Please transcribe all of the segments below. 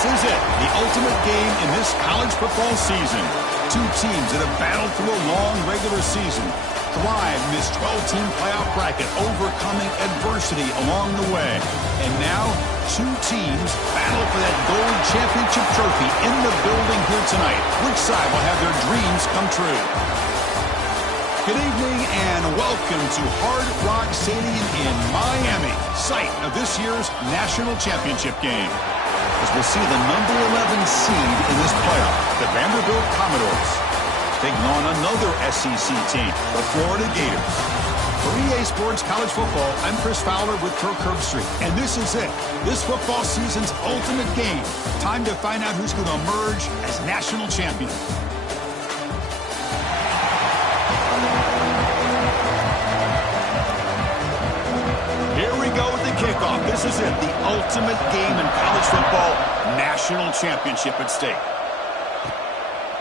This is it, the ultimate game in this college football season. Two teams that have battled through a long regular season, thrived in this 12-team playoff bracket, overcoming adversity along the way. And now, two teams battle for that gold championship trophy in the building here tonight. Which side will have their dreams come true? Good evening and welcome to Hard Rock Stadium in Miami, site of this year's national championship game. As we'll see the number 11 seed in this playoff, the Vanderbilt Commodores, taking on another SEC team, the Florida Gators. For EA Sports College Football, I'm Chris Fowler with Kirk Herbstreit, and this is it, this football season's ultimate game. Time to find out who's going to emerge as national champion. Here we go with the kickoff. This is it, the ultimate game in college football, national championship at stake.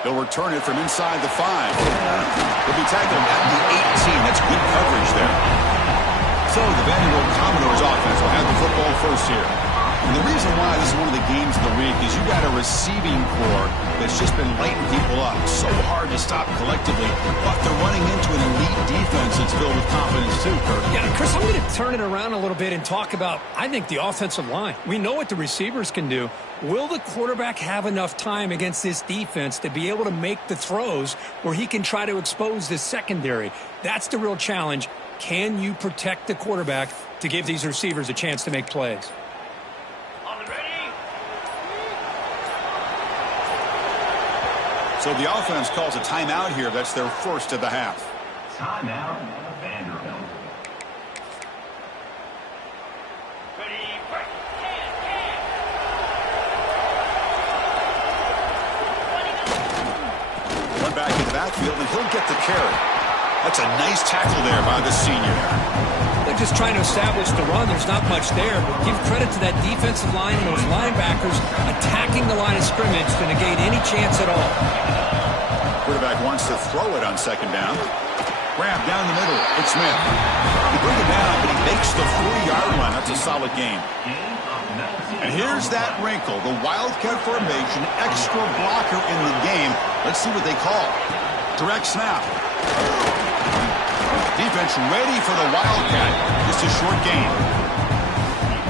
He'll return it from inside the 5. He'll be tackled at the 18. That's good coverage there. So the Vanderbilt Commodores offense will have the football first here. And the reason why this is one of the games of the week is you got a receiving corps that's just been lighting people up. So hard to stop collectively, but they're running into an elite defense that's filled with confidence too, Kirk. Yeah, Chris, I'm going to turn it around a little bit and talk about, I think, the offensive line. We know what the receivers can do. Will the quarterback have enough time against this defense to be able to make the throws where he can try to expose this secondary? That's the real challenge. Can you protect the quarterback to give these receivers a chance to make plays? So the offense calls a timeout here. That's their first of the half. Timeout, Vanderbilt. Run back in the backfield, and he'll get the carry. That's a nice tackle there by the senior. They're just trying to establish the run. There's not much there, but give credit to that defensive line and those linebackers attacking the line of scrimmage to negate any chance at all. Quarterback wants to throw it on second down. Grab down the middle. It's Smith. He brings it down, but he makes the 40-yard line. That's a solid game. And here's that wrinkle. The Wildcat formation, extra blocker in the game. Let's see what they call. Direct snap. Defense ready for the Wildcat. Just a short game.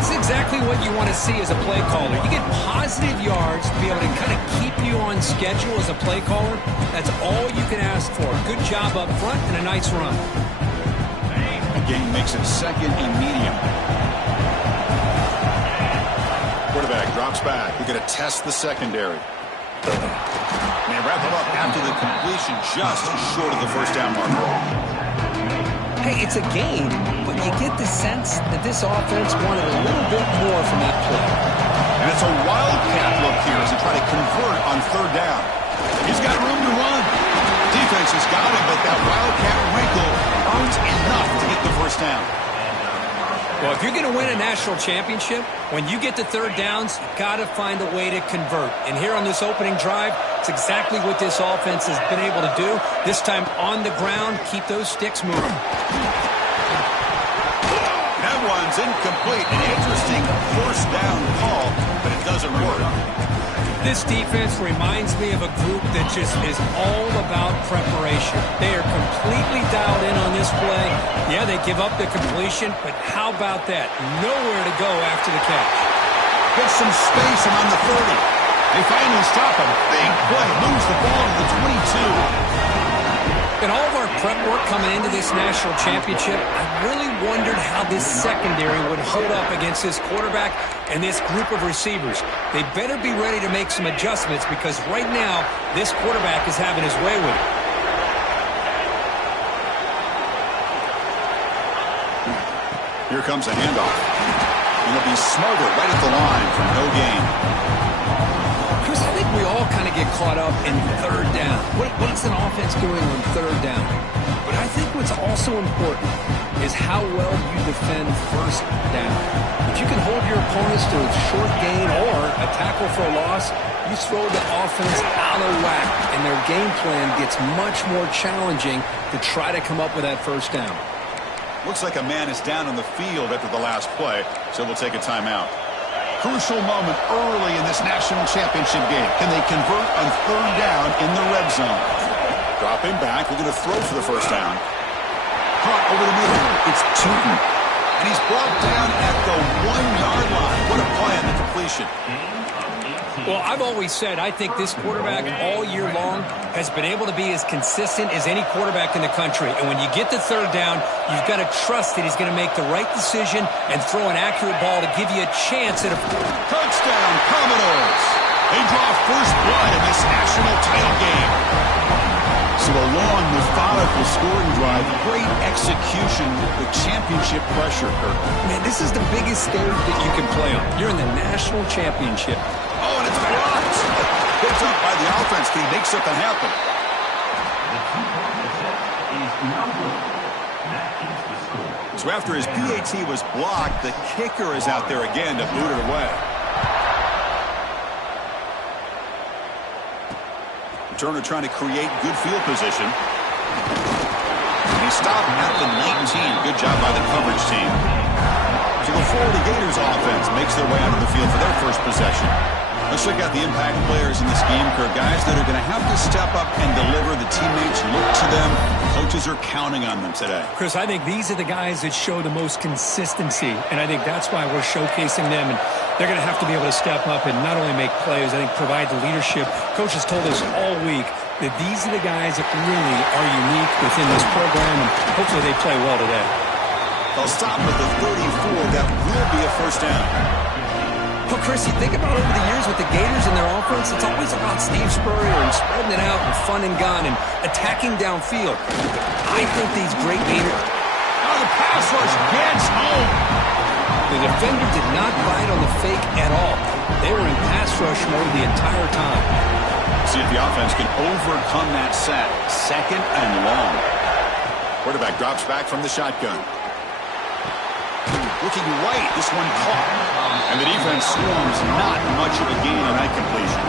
It's exactly what you want to see as a play caller. You get positive yards to be able to kind of keep you on schedule as a play caller. That's all you can ask for. Good job up front and a nice run. The game makes it second and medium. Quarterback drops back. We're going to test the secondary. And they wrap him up after the completion, just short of the first down marker. Hey, it's a game, but you get the sense that this offense wanted a little bit more from that play. And it's a Wildcat look here as they try to convert on third down. He's got room to run. Defense has got him, but that Wildcat wrinkle earns enough to get the first down. Well, if you're going to win a national championship, when you get to third downs, you've got to find a way to convert. And here on this opening drive, it's exactly what this offense has been able to do. This time on the ground, keep those sticks moving. That one's incomplete. An interesting first down call, but it doesn't work. This defense reminds me of a group that just is all about preparation. They are completely dialed in on this play. Yeah, they give up the completion, but how about that? Nowhere to go after the catch. Gets some space and on the 30. They finally stop him. Big play. Moves the ball to the 22. In all of our prep work coming into this national championship, I really wondered how this secondary would hold up against this quarterback and this group of receivers. They better be ready to make some adjustments because right now, this quarterback is having his way with it. Here comes a handoff. And it'll be Smoger right at the line from no gain. Chris, I think we all kind of get caught up in third down. What's an offense doing on third down? But I think what's also important is how well you defend first down. If you can hold your opponents to a short gain or a tackle for a loss, you throw the offense out of whack, and their game plan gets much more challenging to try to come up with that first down. Looks like a man is down on the field after the last play, so we'll take a timeout. Crucial moment early in this national championship game. Can they convert on third down in the red zone? Dropping back, looking to throw for the first down. Caught over the middle. It's Tootin. And he's brought down at the 1-yard line. What a play on the completion. Well, I've always said I think this quarterback all year long has been able to be as consistent as any quarterback in the country. And when you get to third down, you've got to trust that he's going to make the right decision and throw an accurate ball to give you a chance at a touchdown, Commodores. They draw first blood in this national title game. So a long, methodical scoring drive, great execution with championship pressure, Kirk. Man, this is the biggest stage that you can play on. You're in the national championship. Oh, and it's blocked. Picked up by the offense. Can he make something happen? So after his PAT was blocked, the kicker is out there again to boot it away. Turner trying to create good field position. And he stopped at the 19. Good job by the coverage team. So the Florida Gators offense makes their way onto the field for their first possession. Let's check out the impact players in this game, Kirk. Guys that are going to have to step up and deliver. The teammates look to them. Coaches are counting on them today. Chris, I think these are the guys that show the most consistency, and I think that's why we're showcasing them. And they're going to have to be able to step up and not only make plays, I think provide the leadership. Coaches told us all week that these are the guys that really are unique within this program, and hopefully they play well today. They'll stop at the 34. That will be a first down. Well, Chris, you think about over the years with the Gators and their offense, it's always about Steve Spurrier and spreading it out and fun and gun and attacking downfield. I think these great Gators... Oh, the pass rush gets home. The defender did not bite on the fake at all. They were in pass rush mode the entire time. See if the offense can overcome that sack. Second and long. Quarterback drops back from the shotgun. Looking right, this one caught. And the defense swarms, not much of a gain on that completion.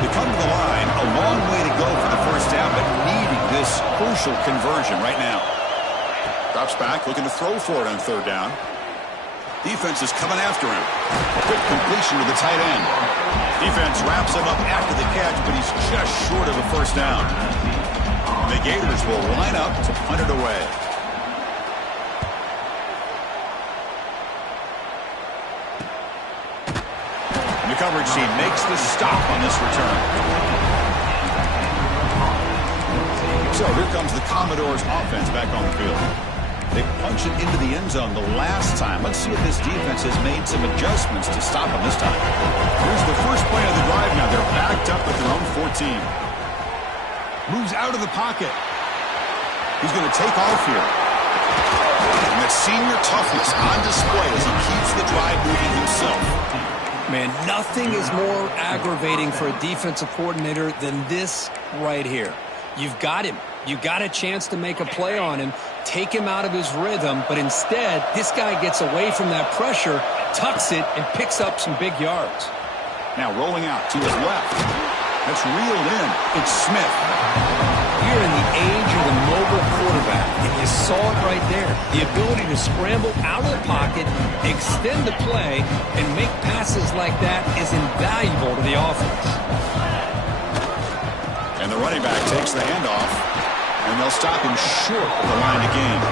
They come to the line, a long way to go for the first down, but needing this crucial conversion right now. Drops back, looking to throw for it on third down. Defense is coming after him. Quick completion to the tight end. Defense wraps him up after the catch, but he's just short of a first down. The Gators will line up to punt it away. The coverage team makes the stop on this return. So here comes the Commodores offense back on the field. They punch it into the end zone the last time. Let's see if this defense has made some adjustments to stop them this time. Here's the first play of the drive now. They're backed up at their own 14. Moves out of the pocket. He's going to take off here. And that senior toughness on display as he keeps the drive moving himself. Man, nothing is more aggravating for a defensive coordinator than this right here. You've got him. You've got a chance to make a play on him, take him out of his rhythm, but instead, this guy gets away from that pressure, tucks it, and picks up some big yards. Now rolling out to his left. That's reeled in. It's Smith. You're in the age of the mobile quarterback, and you saw it right there. The ability to scramble out of the pocket, extend the play, and make passes like that is invaluable to the offense. And the running back takes the handoff, and they'll stop him short of the line of game.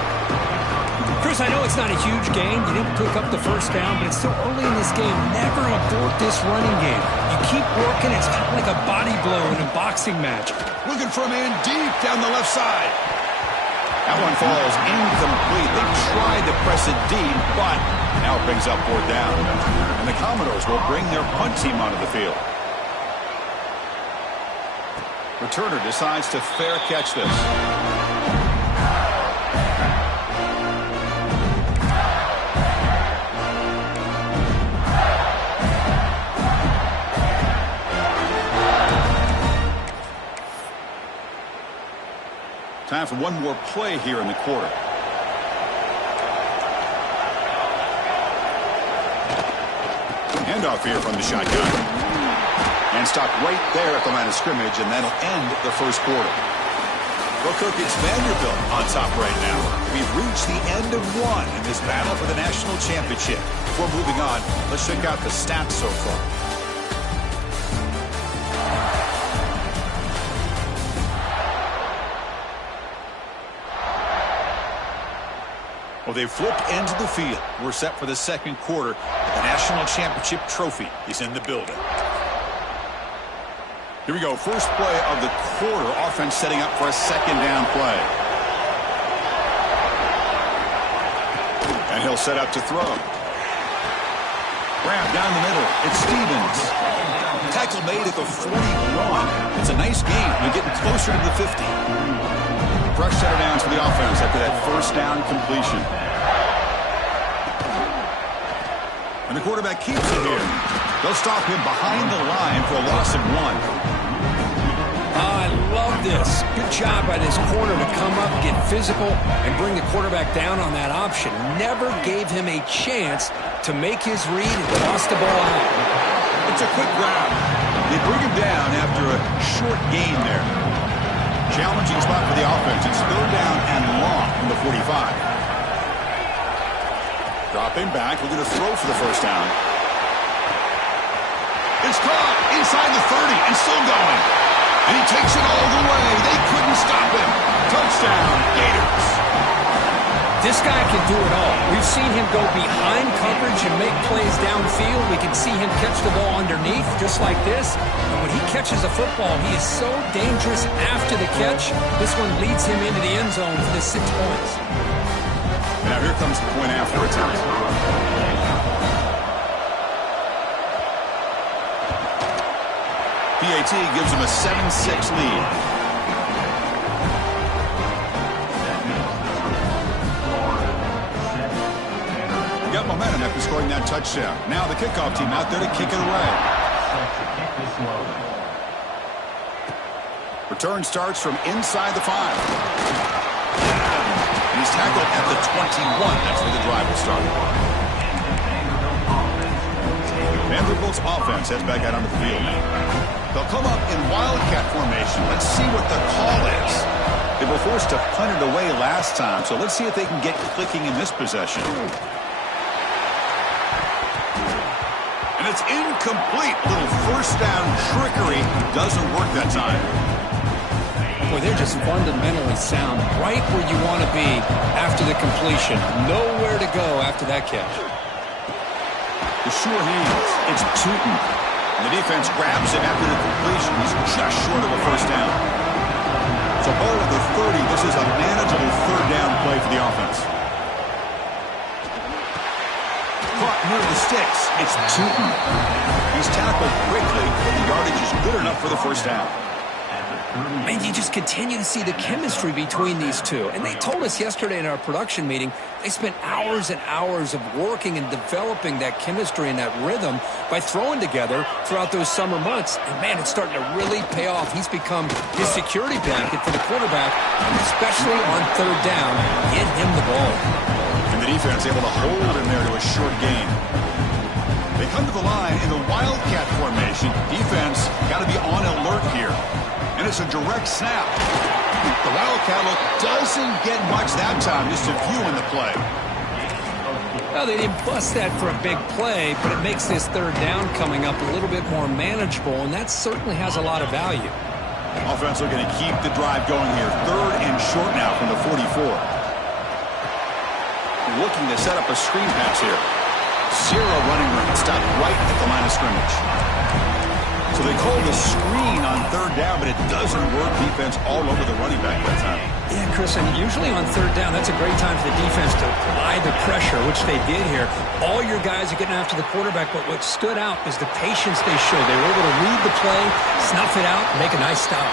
Chris, I know it's not a huge game. You didn't pick up the first down, but it's still early in this game. Never abort this running game. You keep working. It's kind of like a body blow in a boxing match. Looking for a man deep down the left side. That one falls incomplete. They tried to press it deep, but now it brings up fourth down. And the Commodores will bring their punt team onto the field. Returner decides to fair catch this. Time for one more play here in the quarter. Handoff here from the shotgun. And stopped right there at the line of scrimmage, and that'll end the first quarter. Well, Cook, it's Vanderbilt on top right now. We've reached the end of one in this battle for the national championship. Before moving on, let's check out the stats so far. Well, they flipped into the field. We're set for the second quarter. The national championship trophy is in the building. Here we go. First play of the quarter. Offense setting up for a second down play. And he'll set up to throw. Grab down the middle. It's Stevens. Tackle made at the 41. It's a nice game. We're getting closer to the 50. Fresh set of downs for the offense after that first down completion. And the quarterback keeps it here. They'll stop him behind the line for a loss of 1. I love this. Good job by this corner to come up, get physical, and bring the quarterback down on that option. Never gave him a chance to make his read and toss the ball out. It's a quick grab. They bring him down after a short gain there. Challenging spot for the offense. It's third down and long from the 45. Dropping back. We're going to throw for the first down. It's caught inside the 30 and still going. And he takes it all the way. They couldn't stop him. Touchdown, Gators. This guy can do it all. We've seen him go behind coverage and make plays downfield. We can see him catch the ball underneath just like this. And when he catches a football, he is so dangerous after the catch. This one leads him into the end zone for the 6 points. Now here comes the point after attempt. PAT gives him a 7-6 lead. Got momentum after scoring that touchdown. Now the kickoff team out there to kick it away. Return starts from inside the 5. And he's tackled at the 21. That's where the drive will start. Vanderbilt's offense heads back out onto the field now. They'll come up in wildcat formation. Let's see what the call is. They were forced to punt it away last time, so let's see if they can get clicking in this possession. And it's incomplete. Little first down trickery doesn't work that time. Boy, they're just fundamentally sound, right where you want to be after the completion. Nowhere to go after that catch. The sure hands. It's Tootin. The defense grabs him after the completion. He's just short of a first down. So ball at the 30. This is a manageable third down play for the offense. Caught near the sticks. It's Tootin. He's tackled quickly, but the yardage is good enough for the first down. Man, you just continue to see the chemistry between these two. And they told us yesterday in our production meeting, they spent hours and hours of working and developing that chemistry and that rhythm by throwing together throughout those summer months. And, man, it's starting to really pay off. He's become his security blanket for the quarterback, and especially on third down, get him the ball. And the defense able to hold him there to a short gain. They come to the line in the wildcat formation. Defense got to be on alert here. And it's a direct snap. The wildcat look doesn't get much that time, just a few in the play. Well, they didn't bust that for a big play, but it makes this third down coming up a little bit more manageable, and that certainly has a lot of value. Offense looking to keep the drive going here. Third and short now from the 44. Looking to set up a screen pass here. Zero running room. Stopped right at the line of scrimmage. So they call the screen on third down, but it doesn't work. Defense all over the running back that time. Yeah, Chris, and usually on third down, that's a great time for the defense to apply the pressure, which they did here. All your guys are getting after the quarterback, but what stood out is the patience they showed. They were able to read the play, snuff it out, and make a nice stop.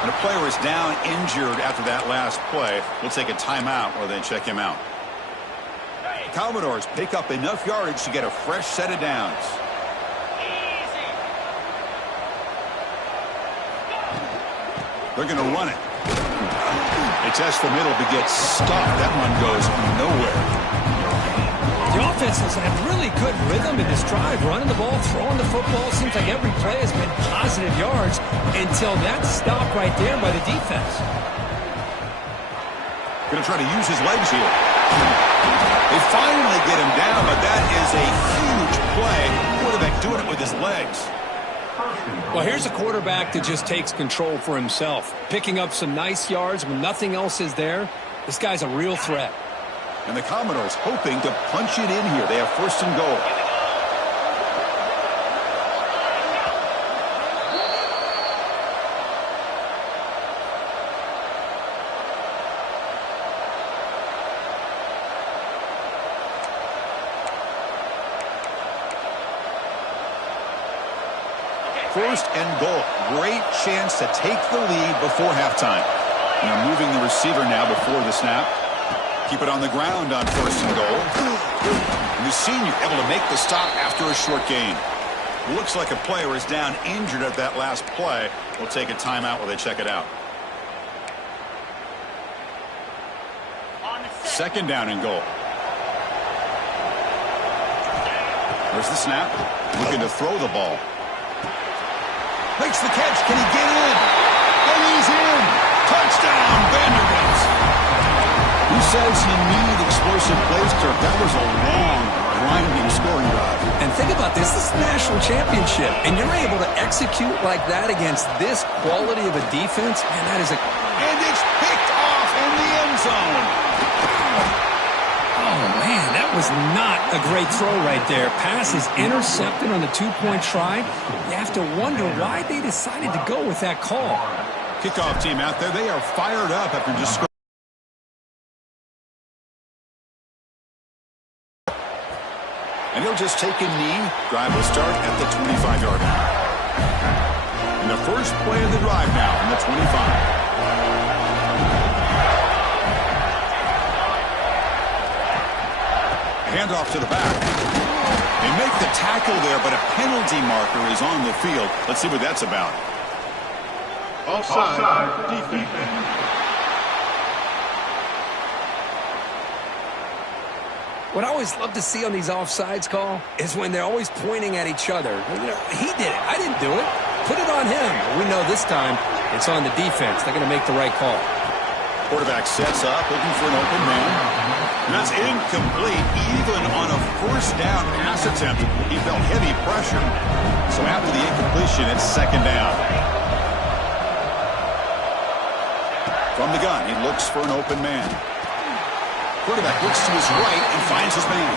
And a player is down injured after that last play. We'll take a timeout while they check him out. Commodores pick up enough yardage to get a fresh set of downs. They're going to run it. They test the middle but get stuck. That one goes nowhere. The offense has had really good rhythm in this drive, running the ball, throwing the football. Seems like every play has been positive yards until that stop right there by the defense. Going to try to use his legs here. They finally get him down, but that is a huge play. Quarterback doing it with his legs. Well, here's a quarterback that just takes control for himself, picking up some nice yards when nothing else is there. This guy's a real threat. And the Commodores hoping to punch it in here. They have 1st and goal. First and goal. Great chance to take the lead before halftime. And they're moving the receiver now before the snap. Keep it on the ground on 1st and goal. And the senior able to make the stop after a short gain. Looks like a player is down injured at that last play. We'll take a timeout while they check it out. 2nd down and goal. There's the snap. Looking to throw the ball. Makes the catch. Can he get in? And he's in. Touchdown, Vanderbilt. Who says you need explosive plays, Kirk? That was a long, grinding scoring drive. And think about this. This is a national championship, and you're able to execute like that against this quality of a defense. Man, that is a... And it's picked off in the end zone. Oh, man, that was not a great throw right there. Pass is intercepted on the 2-point try. You have to wonder why they decided to go with that call. Kickoff team out there. They are fired up after just scoring. And he'll just take a knee. Drive will start at the 25-yard line. And the first play of the drive now from the 25. Handoff to the back. They make the tackle there, but a penalty marker is on the field. Let's see what that's about. Offside defense. What I always love to see on these offsides call is when they're always pointing at each other. You know, he did it. I didn't do it. Put it on him. We know this time it's on the defense. They're going to make the right call. Quarterback sets up, looking for an open man. And that's incomplete. Even on a 1st down pass attempt, he felt heavy pressure. So after the incompletion, it's 2nd down. From the gun, he looks for an open man. Quarterback looks to his right and finds his man.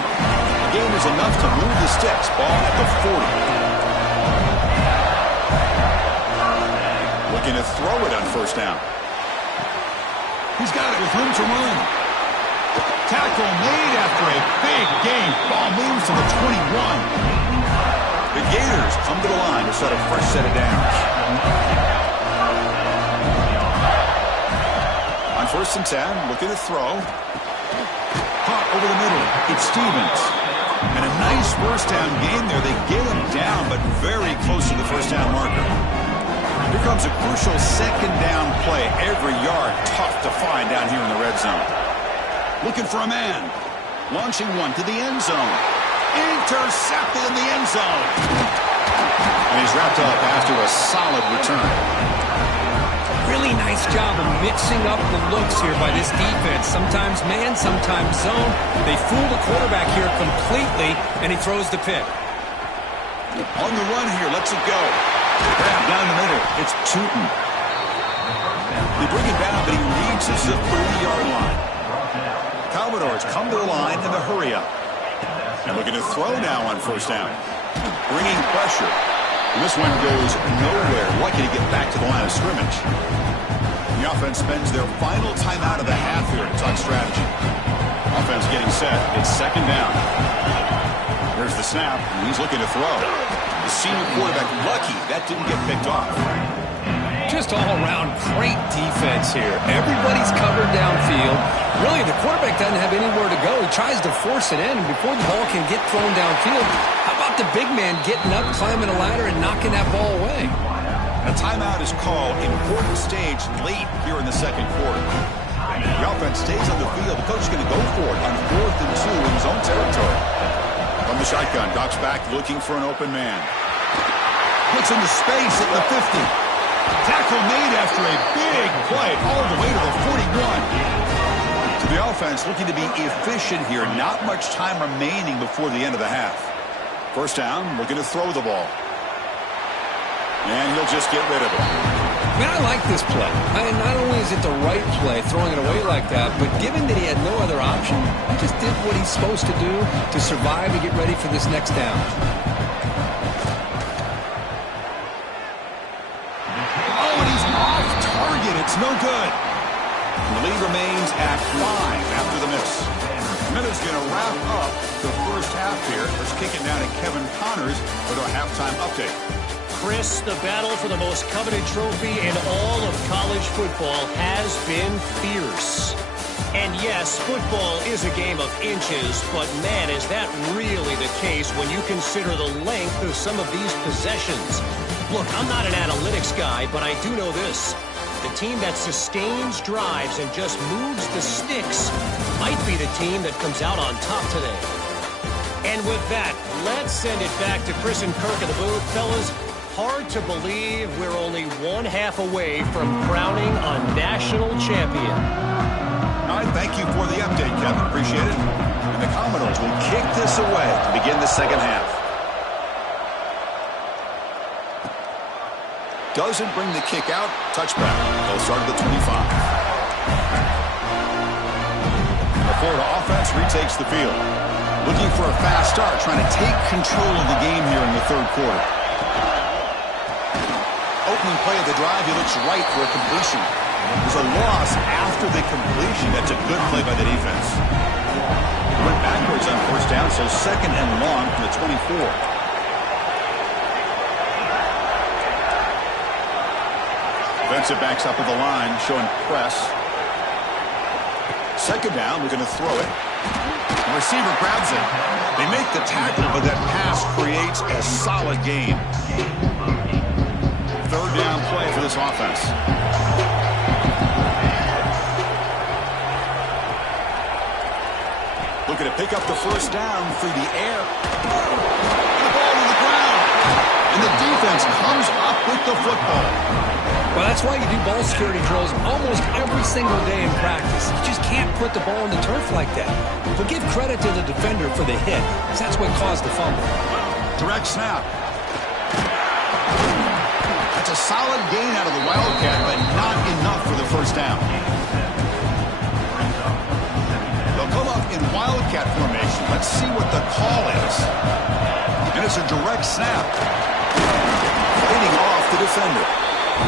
The game is enough to move the sticks. Ball at the 40. Looking to throw it on 1st down. He's got it with room to run. Tackle made after a big gain. Ball moves to the 21. The Gators come to the line to set a fresh set of downs. On 1st and 10, looking to throw. Caught over the middle. It's Stevens. And a nice 1st down gain there. They get him down, but very close to the 1st down marker. Here comes a crucial 2nd down play. Every yard tough to find down here in the red zone. Looking for a man. Launching one to the end zone. Intercepted in the end zone. And he's wrapped up after a solid return. Really nice job of mixing up the looks here by this defense. Sometimes man, sometimes zone. They fool the quarterback here completely, and he throws the pick. On the run here, lets it go. Grab down the middle. It's Tootin. They bring him down, but he reaches the 30-yard line. Commodores come to the line in the hurry-up. And looking to throw now on 1st down. Bringing pressure. And this one goes nowhere. Lucky to get back to the line of scrimmage. The offense spends their final timeout of the half here to talk strategy. Offense getting set. It's 2nd down. There's the snap, and he's looking to throw. The senior quarterback lucky that didn't get picked off. Just all around great defense here. Everybody's covered downfield. Really, the quarterback doesn't have anywhere to go. He tries to force it in, and before the ball can get thrown downfield, how about the big man getting up, climbing a ladder, and knocking that ball away? A timeout is called. Important stage late here in the 2nd quarter. The offense stays on the field. The coach is going to go for it on 4th and 2 in his own territory. From the shotgun, Doc's back looking for an open man. Gets into space at the 50. Tackle made after a big play all the way to the 41. The offense looking to be efficient here. Not much time remaining before the end of the half. First down, looking to throw the ball. And he'll just get rid of it. Man, I like this play. Not only is it the right play, throwing it away like that, but given that he had no other option, he just did what he's supposed to do to survive and get ready for this next down. Oh, and he's off target. It's no good. The lead remains at 5 after the miss. Minute's going to wrap up the first half here. Let's kick it down to Kevin Connors with our halftime update. Chris, the battle for the most coveted trophy in all of college football has been fierce. And yes, football is a game of inches, but man, is that really the case when you consider the length of some of these possessions. Look, I'm not an analytics guy, but I do know this. The team that sustains drives and just moves the sticks might be the team that comes out on top today. And with that, let's send it back to Chris and Kirk in the booth. Fellas, hard to believe we're only one half away from crowning a national champion. All right, thank you for the update, Kevin. Appreciate it. And the Commodores will kick this away to begin the second half. Doesn't bring the kick out. Touchback. They'll start at the 25. And the Florida offense retakes the field. Looking for a fast start, trying to take control of the game here in the third quarter. Opening play of the drive, he looks right for a completion. There's a loss after the completion. That's a good play by the defense. Went backwards on first down, so second and long from the 24. Defensive backs up at the line, showing press. Second down, we're going to throw it. The receiver grabs it. They make the tackle, but that pass creates a solid gain. Third down play for this offense. Looking to pick up the first down through the air. The ball to the ground. And the defense comes up with the football. Well, that's why you do ball security drills almost every single day in practice. You just can't put the ball on the turf like that. But give credit to the defender for the hit, because that's what caused the fumble. Direct snap. That's a solid gain out of the Wildcat, but not enough for the first down. They'll come up in Wildcat formation. Let's see what the call is. And it's a direct snap. Fighting off the defender.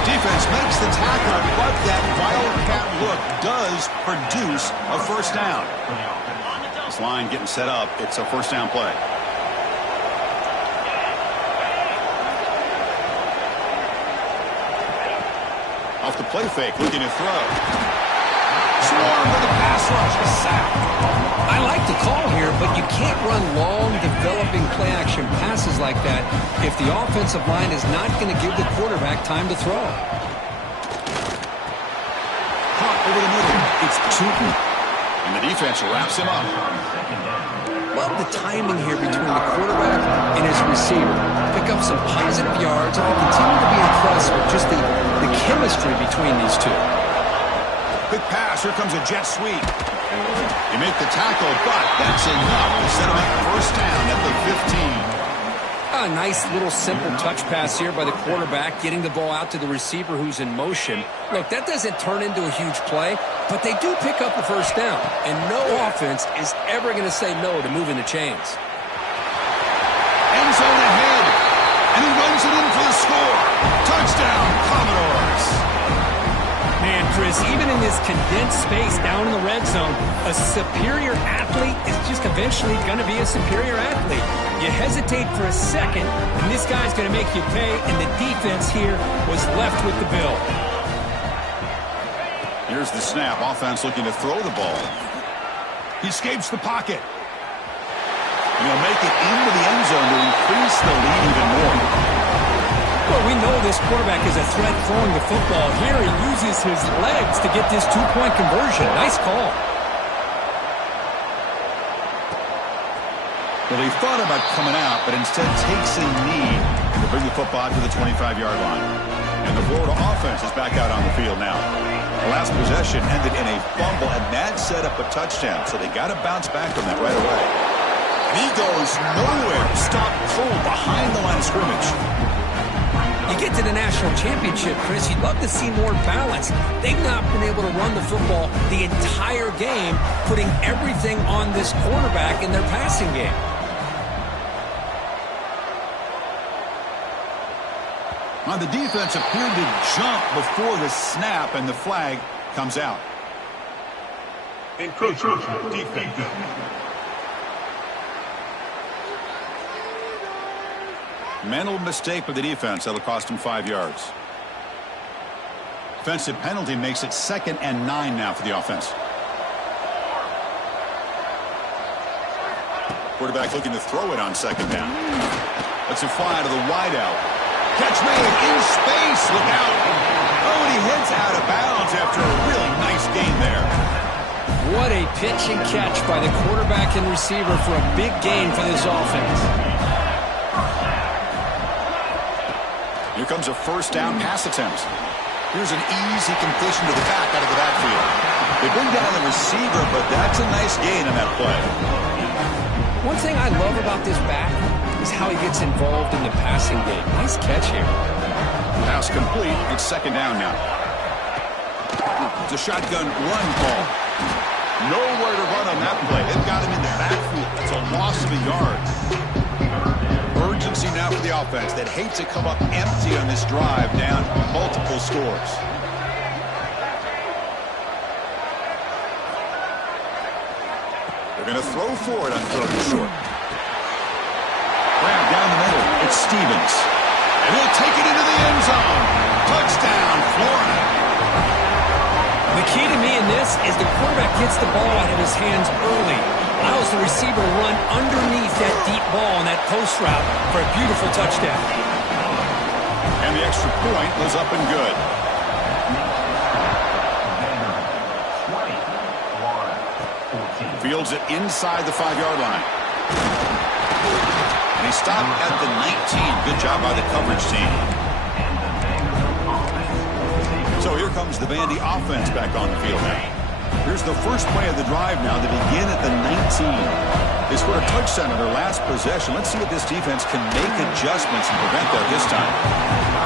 Defense makes the tackle, but that Wildcat look does produce a first down. This line getting set up. It's a first down play. Off the play fake, looking to throw. Swarm for the pass rush, a sack. I like the call here, but you can't run long, developing play-action passes like that if the offensive line is not going to give the quarterback time to throw. Caught over the middle. It's two. And the defense wraps him up. Love the timing here between the quarterback and his receiver. Pick up some positive yards, and I continue to be impressed with just the chemistry between these two. Quick pass. Here comes a jet sweep. They make the tackle, but that's enough to set him at first down at the 15. A nice little simple touch pass here by the quarterback, getting the ball out to the receiver who's in motion. Look, that doesn't turn into a huge play, but they do pick up the first down, and no offense is ever going to say no to moving the chains. End zone ahead, and he runs it in for the score. Touchdown, Commodores. Man, Chris, even in this condensed space down in the red zone, a superior athlete is just eventually going to be a superior athlete. You hesitate for a second, and this guy's going to make you pay, and the defense here was left with the bill. Here's the snap. Offense looking to throw the ball. He escapes the pocket. And he'll make it into the end zone to increase the lead even more. Well, we know this quarterback is a threat throwing the football. Here he uses his legs to get this two-point conversion. Nice call. Well, he thought about coming out, but instead takes a knee to bring the football to the 25-yard line. And And the Florida offense is back out on the field now. The last possession ended in a fumble, and that set up a touchdown. So they got to bounce back from that right away. And he goes nowhere. Stopped cold behind the line of scrimmage. You get to the national championship, Chris, you'd love to see more balance. They've not been able to run the football the entire game, putting everything on this quarterback in their passing game. The defense appeared to jump before the snap, and the flag comes out. Encroachment defense. Mental mistake by the defense. That'll cost him 5 yards. Defensive penalty makes it 2nd and 9 now for the offense. Quarterback looking to throw it on 2nd down. Lets it fly to the wideout. Catch made in space. Look out. Oh, and he hits out of bounds after a really nice gain there. What a pitch and catch by the quarterback and receiver for a big gain for this offense. Here comes a 1st down pass attempt. Here's an easy completion to the back out of the backfield. They bring down the receiver, but that's a nice gain on that play. One thing I love about this back is how he gets involved in the passing game. Nice catch here. Pass complete. It's 2nd down now. It's a shotgun run call. Nowhere to run on that play. They've got him in the backfield. It's a loss of a yard. Urgency now for the offense that hates to come up empty on this drive, down multiple scores. They're going to throw for it on 3rd and short. Grab down the middle. It's Stevens. And he'll take it into the end zone. Touchdown, Florida. The key to me in this is the quarterback gets the ball out of his hands early. Allows the receiver to run underneath that deep ball on that post route for a beautiful touchdown. And the extra point was up and good. Fields it inside the 5-yard line. And he stopped at the 19. Good job by the coverage team. So here comes the Vandy offense back on the field now. Here's the first play of the drive now. They begin at the 19. They scored a touchdown on their last possession. Let's see if this defense can make adjustments and prevent that this time.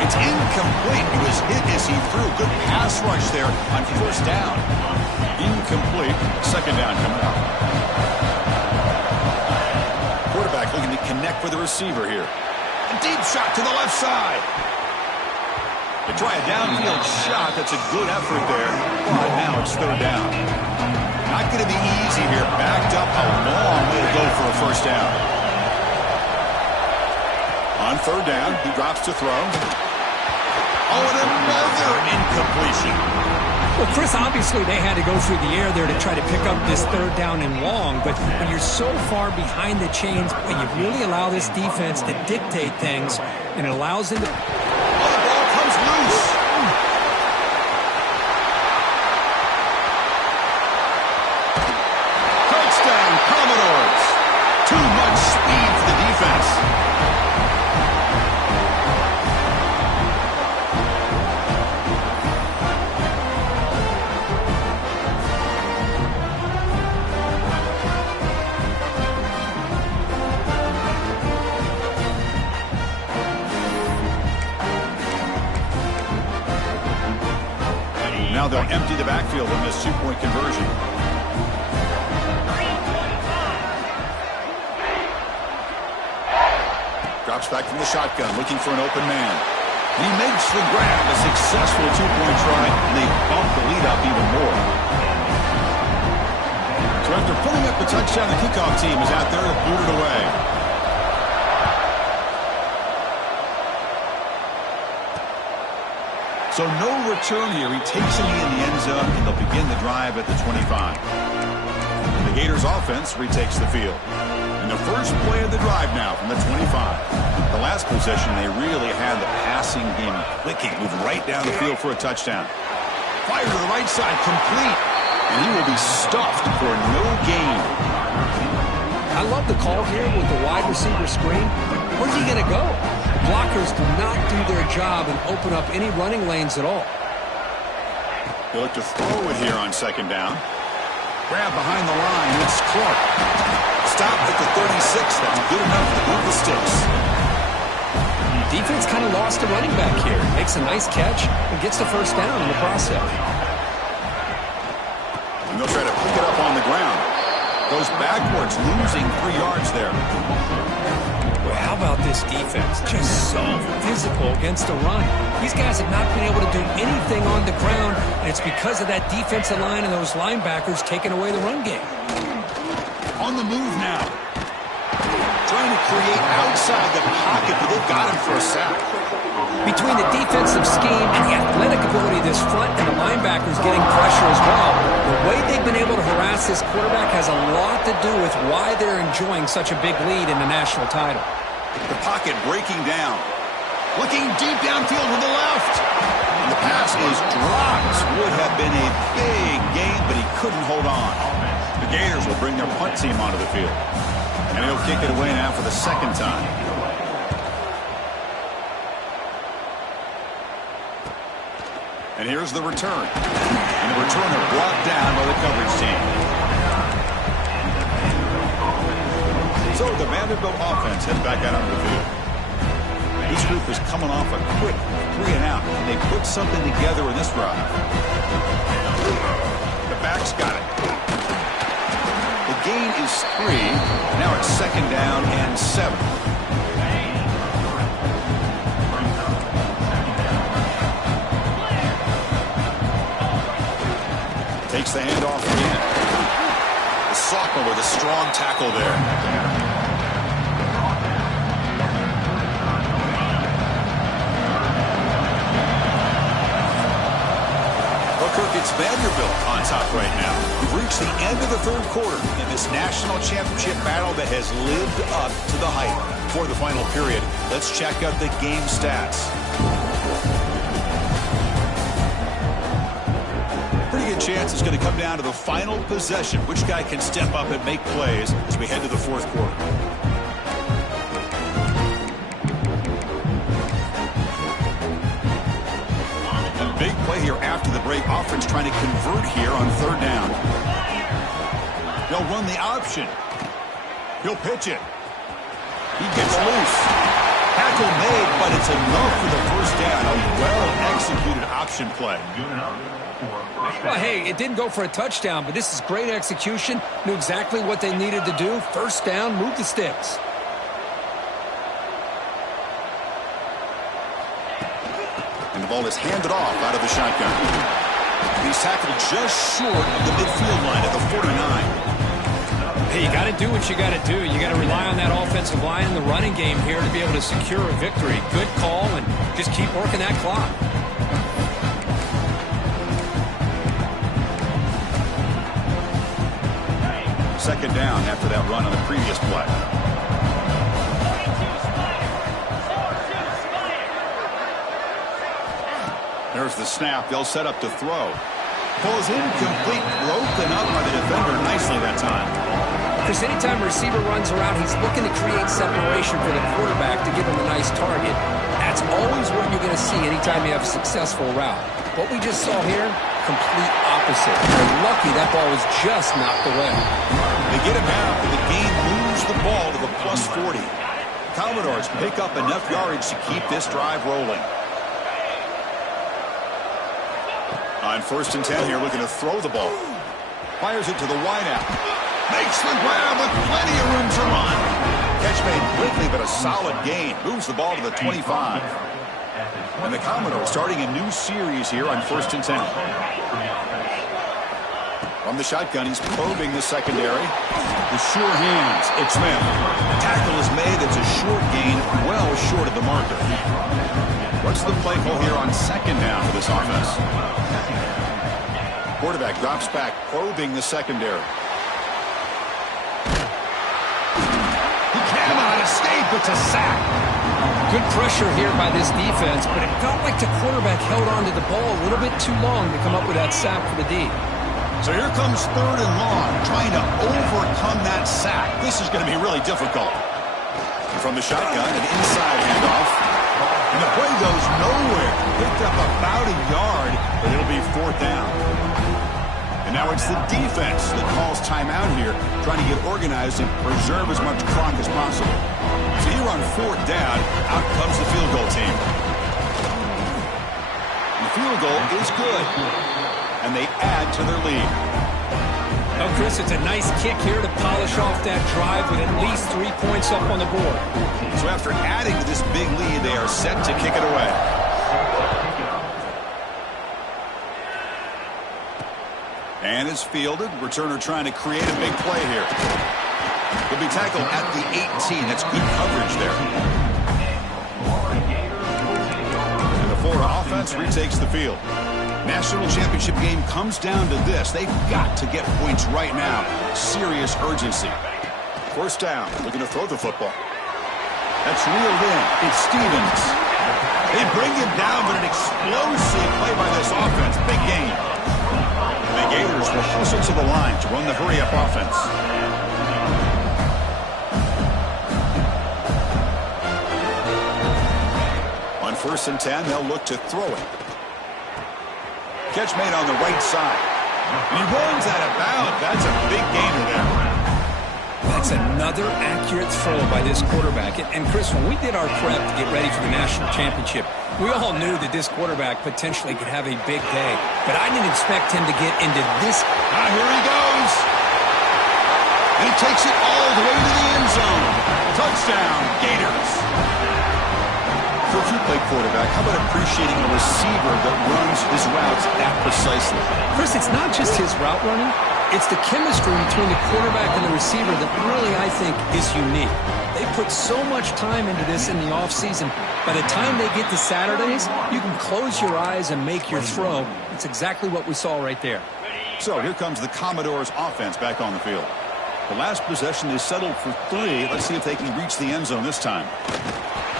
It's incomplete. He was hit as he threw. Good pass rush there on 1st down. Incomplete. 2nd down coming up. Quarterback looking to connect with the receiver here. A deep shot to the left side. They try a downfield shot. That's a good effort there. But now it's 3rd down. Not going to be easy here. Backed up a long way to go for a 1st down. On 3rd down, he drops to throw. Oh, and another incompletion. Well, Chris, obviously they had to go through the air there to try to pick up this 3rd down and long, but when you're so far behind the chains, you really allow this defense to dictate things, and it allows them to... Oh, the ball comes loose. Touchdown, Commodores. Too much speed for the defense. Now they'll empty the backfield on this 2-point conversion. Drops back from the shotgun, looking for an open man. And he makes the grab, a successful 2-point try, and they bump the lead up even more. So after pulling up the touchdown, the kickoff team is out there to boot it away. So no return here. He takes a knee in the end zone, and they'll begin the drive at the 25. The Gators offense retakes the field. And the first play of the drive now from the 25. The last possession, they really had the passing game clicking. Moved right down the field for a touchdown. Fire to the right side, complete. And he will be stuffed for no gain. I love the call here with the wide receiver screen. Where's he going to go? blockers do not do their job and open up any running lanes at all. They look to throw it here on second down. Grab behind the line. It's Clark. Stop at the 36. That's good enough to move the sticks. Defense kind of lost a running back here. Makes a nice catch and gets the first down in the process. And they'll try to pick it up on the ground. Goes backwards, losing 3 yards there. Well, how about this defense? Just so physical against the run. These guys have not been able to do anything on the ground, and it's because of that defensive line and those linebackers taking away the run game. On the move now. Trying to create outside the pocket, but they've got him for a sack. Between the defensive scheme and the athletic ability of this front and the linebackers getting pressure as well, the way they've been able to harass this quarterback has a lot to do with why they're enjoying such a big lead in the national title. The pocket breaking down. Looking deep downfield to the left. And the pass is dropped. Would have been a big gain, but he couldn't hold on. The Gators will bring their punt team onto the field. And he'll kick it away now for the second time. And here's the return. And the returner brought down by the coverage team. So the Vanderbilt offense heads back out onto the field. This group is coming off a quick 3 and out. And they put something together in this drive. The back's got it. The gain is 3. Now it's second down and 7. Takes the handoff again. The sophomore with a strong tackle there. Kirk, it's Vanderbilt on top right now. We've reached the end of the third quarter in this national championship battle that has lived up to the hype. For the final period, let's check out the game stats. Pretty good chance it's going to come down to the final possession. Which guy can step up and make plays as we head to the fourth quarter. Big play here after the break. Offense trying to convert here on third down. They'll run the option. He'll pitch it. He gets loose. Tackle made, but it's enough for the first down. A well-executed option play. Well, hey, it didn't go for a touchdown, but this is great execution. Knew exactly what they needed to do. First down, move the sticks. And the ball is handed off out of the shotgun. He's tackled just short of the midfield line at the 49. Hey, you got to do what you got to do. You got to rely on that offensive line in the running game here to be able to secure a victory. Good call, and just keep working that clock. Second down after that run on the previous play. There's the snap. They'll set up to throw. Ball is incomplete. Broken up by the defender nicely that time. Chris, anytime a receiver runs around, he's looking to create separation for the quarterback to give him a nice target. That's always what you're going to see anytime you have a successful route. What we just saw here, complete opposite. They're lucky that ball was just knocked away. They get him out, but the game moves the ball to the plus 40. Commodores pick up enough yardage to keep this drive rolling. On 1st and 10 here, looking to throw the ball. Fires it to the wideout. Makes the grab with plenty of room to run. Catch made quickly, but a solid gain. Moves the ball to the 25. And the Commodores starting a new series here on 1st and 10. From the shotgun, he's probing the secondary. The sure hands. It's Smith. The tackle is made. It's a short gain, well short of the marker. What's the play call here on second down for this offense? Quarterback drops back, probing the secondary. He cannot escape. It's a sack. Good pressure here by this defense, but it felt like the quarterback held on to the ball a little bit too long to come up with that sack for the D. So here comes 3rd and long, trying to overcome that sack. This is going to be really difficult. From the shotgun, an inside handoff. And the play goes nowhere. Picked up about a yard, but it'll be 4th down. And now it's the defense that calls timeout here, trying to get organized and preserve as much clock as possible. So here on 4th down, out comes the field goal team. And the field goal is good. And they add to their lead. Oh, Chris, it's a nice kick here to polish off that drive with at least 3 points up on the board. So after adding to this big lead, they are set to kick it away. And it's fielded. Returner trying to create a big play here. He'll be tackled at the 18. That's good coverage there. And the Florida offense retakes the field. National championship game comes down to this. They've got to get points right now. Serious urgency. 1st down. Looking to throw the football. That's reeled in. It's Stevens. They bring him down, but an explosive play by this offense. Big gain. The Gators will hustle to the line to run the hurry-up offense. On 1st and 10, they'll look to throw it. Catch made on the right side. And he runs out of bounds. That's a big gainer there. That's another accurate throw by this quarterback. And Chris, when we did our prep to get ready for the national championship, we all knew that this quarterback potentially could have a big day. But I didn't expect him to get into this. Here he goes. And he takes it all the way to the end zone. Touchdown, Gators. For a few-play quarterback, how about appreciating a receiver that runs his routes that precisely? Chris, it's not just his route running. It's the chemistry between the quarterback and the receiver that really, I think, is unique. They put so much time into this in the offseason. By the time they get to Saturdays, you can close your eyes and make your throw. It's exactly what we saw right there. So here comes the Commodores offense back on the field. The last possession is settled for 3. Let's see if they can reach the end zone this time.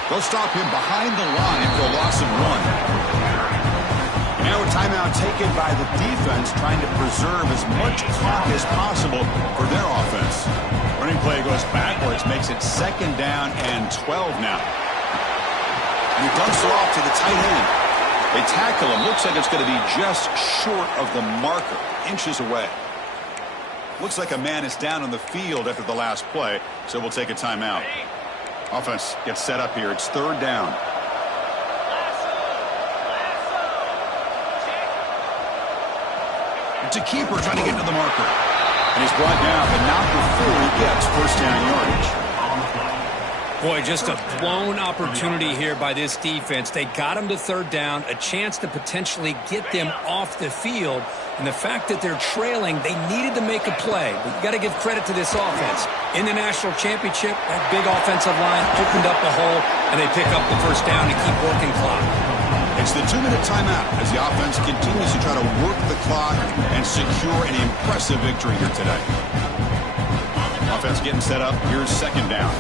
They'll stop him behind the line for a loss of 1. Now a timeout taken by the defense, trying to preserve as much clock as possible for their offense. Running play goes backwards, makes it 2nd down and 12 now. And he dumps it off to the tight end. They tackle him. Looks like it's going to be just short of the marker, inches away. Looks like a man is down on the field after the last play, so we'll take a timeout. Offense gets set up here. It's 3rd down. It's a keeper trying to get to the marker. And he's brought down, but not before he gets 1st down yardage. Boy, just a blown opportunity here by this defense. They got him to 3rd down, a chance to potentially get them off the field. And the fact that they're trailing, they needed to make a play. But you got to give credit to this offense. In the national championship, that big offensive line opened up the hole, and they pick up the 1st down to keep working clock. It's the 2-minute timeout as the offense continues to try to work the clock and secure an impressive victory here today. Offense getting set up. Here's 2nd down.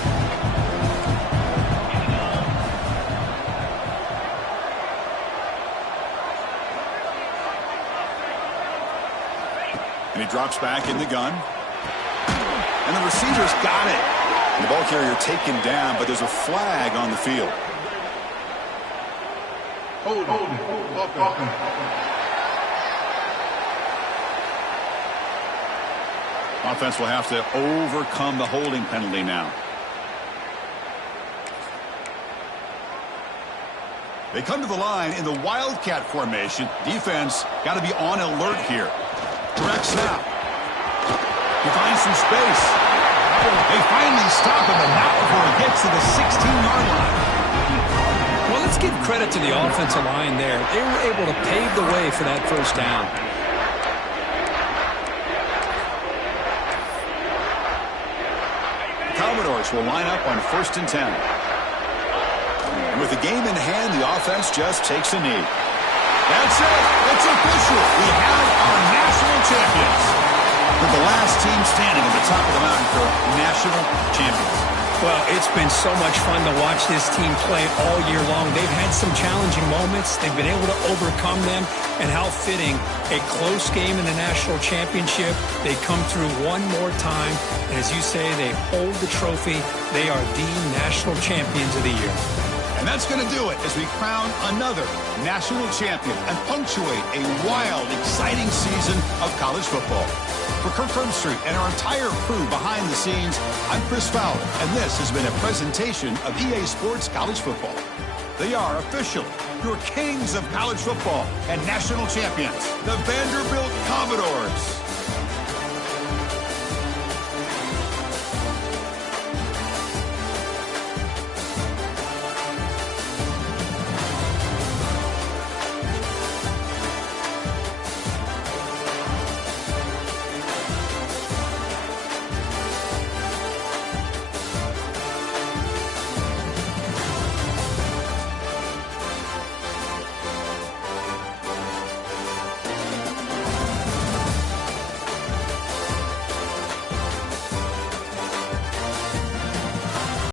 And he drops back in the gun. And the receiver's got it. And the ball carrier taken down, but there's a flag on the field. Offense will have to overcome the holding penalty now. They come to the line in the Wildcat formation. Defense got to be on alert here. Direct snap. He finds some space. They finally stop him, but not before he gets to the 16-yard line. Well, let's give credit to the offensive line there. They were able to pave the way for that 1st down. The Commodores will line up on 1st and 10. And with the game in hand, the offense just takes a knee. That's it. It's official. We have our national champions. With the last team standing at the top of the mountain for national champions. Well, it's been so much fun to watch this team play all year long. They've had some challenging moments. They've been able to overcome them. And how fitting, a close game in the national championship. They come through one more time. And as you say, they hold the trophy. They are the national champions of the year. And that's going to do it as we crown another national champion and punctuate a wild, exciting season of college football. For Kirk Herbstreit and our entire crew behind the scenes, I'm Chris Fowler, and this has been a presentation of EA Sports College Football. They are officially your kings of college football and national champions, the Vanderbilt Commodores.